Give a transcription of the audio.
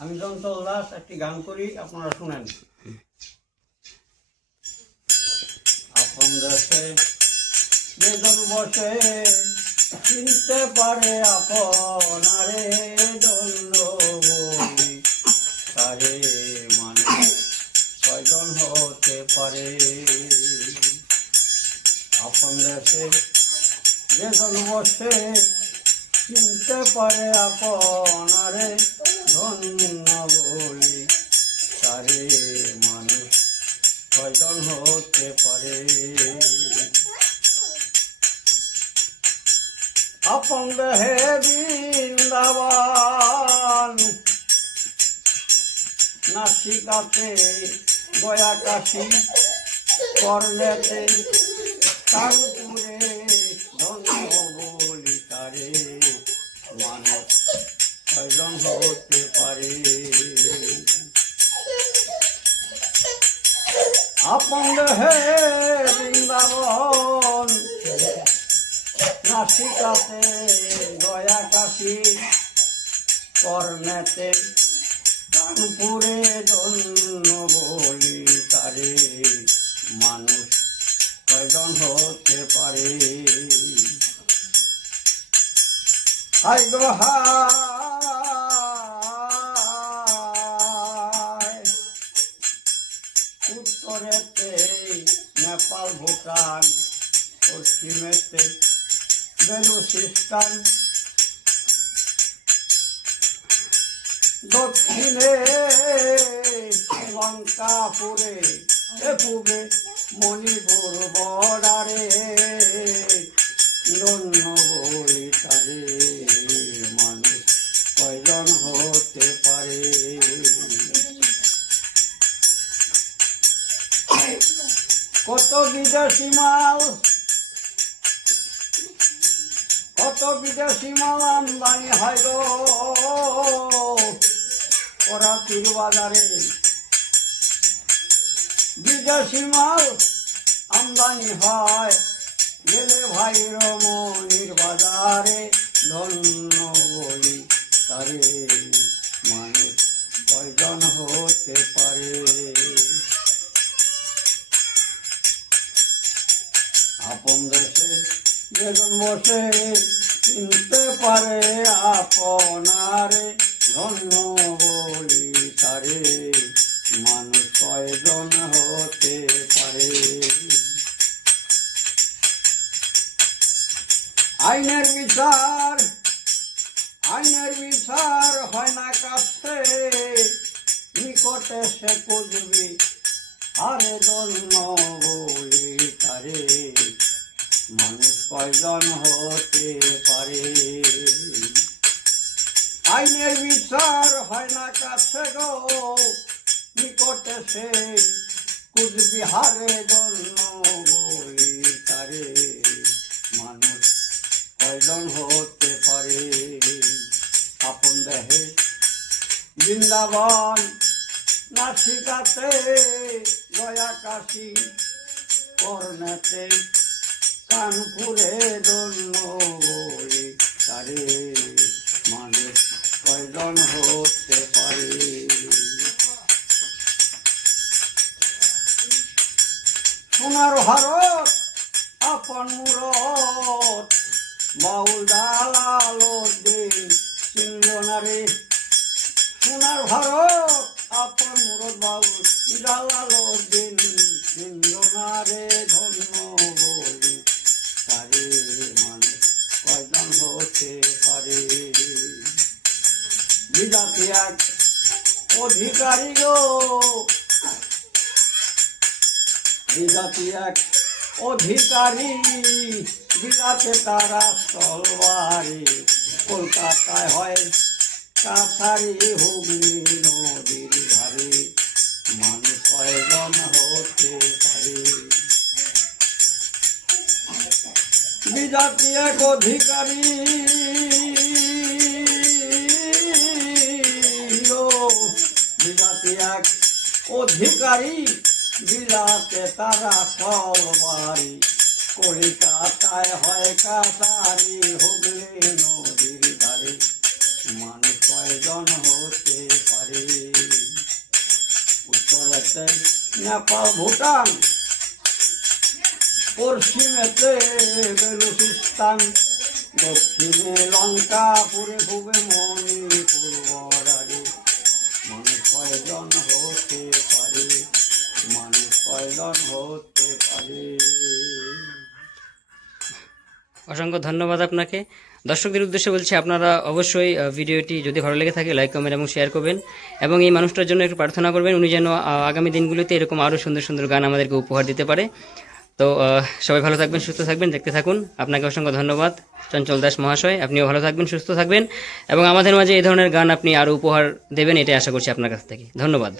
আমি চঞ্চল দাস একটি গান করি, আপনারা শুনেন। আপন দেশে বেদন বসে চিনতে পারে আপনারে দণ্ড বলি তারে মানুষ কয়জন হতে পারে। আপন দেশে বেদন বসে চিনতে পারে আপনারে ধন্য বলি তারে মানুষ কয়জন হতে পারে। আপন দেহে বৃন্দাবন নাসিকাতে গয়া কাশী করলেতে কানপুরে ধন্য বলি তারে মানুষ কয়জন হতে পারে। আপন দেহে বৃন্দাবন নাসিকাতে গয়া কাশী করনেতে কানপুরে ধন্য বলি তারে মানুষ কয়জন হতে পারে। হায় গো হায় উত্তরেতে নেপাল ভুটান, পশ্চিমেতে বেলুচিস্তান, দক্ষিণে লঙ্কাপুরে পূবে মণিপুর বর্ডারে ধন্য বলি তারে মানুষ কয়জন হতে পারে। কত বিদেশি মাল আমদানি হয় গো ওরা পীর বাজারে। বিদেশি মাল আমদানি হয় গেলে ভাই রমণীর বাজারে ধন্য বলি তারে মানুষ কয়জন হতে পারে। আপন দেশে বেদন বসে চিনতে পারে আপনারে ধন্য বলি তারে মানুষ কয়জন হতে পারে। আইনের বিচার হয় না কাছে নিকটে সে খুঁজবি আরে ধন্য বলি তারে মানুষ কয়জন হতে পারে। আইনের বিচার হয় না কাছে গো নিকটে সে কুচবিহারে ধন্য বলি তারে মানুষ কয়জন হতে পারে। আপন দেহে বৃন্দাবন নাসিকাতে গয়া কাশী করনেতে কানপুরে ধন্য বলি তারে মানুষ কয়জন হতে পারে। সোনার ভারত আপন মুরত বাউল জালালউদ্দিন চিনল না রে। সোনার ভারত আপন মুরত বাউল জালালউদ্দিন চিনল না রে ধন্য বলি তারে মানুষ কয়জন হতে পারে। বিজাতি এক অধিকারী গো বিজাতি এক অধিকারী বিলাতে তারা তলবারি কলকাতায় হয় কাছারি হুগলি নদীর ধারে মানুষ কয়জন হতে পারে। বিজাতি এক অধিকারী বিজাতি এক অধিকারী বিলাতে তারা তলবারি কলিকাতায় হয় কাছারি হুগলি নদীর ধারে মানুষ কয়জন হতে পারে। পারে। উত্তরেতে নেপাল ভুটান, পশ্চিমেতে বেলুচিস্তান, দক্ষিণে লঙ্কা, পূবে মণিপুর বরারে। মানুষ কয়জন হতে পারে, মানুষ কয়জন হতে পারে। অসংখ্য ধন্যবাদ আপনাকে। দর্শকদের উদ্দেশ্যে বলছি, আপনারা অবশ্যই ভিডিওটি যদি ভালো লেগে থাকে লাইক, কমেন্ট এবং শেয়ার করবেন এবং এই মানুষটার জন্য একটু প্রার্থনা করবেন, উনি যেন আগামী দিনগুলিতে এরকম আরও সুন্দর সুন্দর গান আমাদেরকে উপহার দিতে পারে। তো সবাই ভালো থাকবেন, সুস্থ থাকবেন, দেখতে থাকুন। আপনাকে অসংখ্য ধন্যবাদ চঞ্চল দাস মহাশয়, আপনিও ভালো থাকবেন, সুস্থ থাকবেন এবং আমাদের মাঝে এই ধরনের গান আপনি আরও উপহার দেবেন, এটাই আশা করছি আপনার কাছ থেকে। ধন্যবাদ।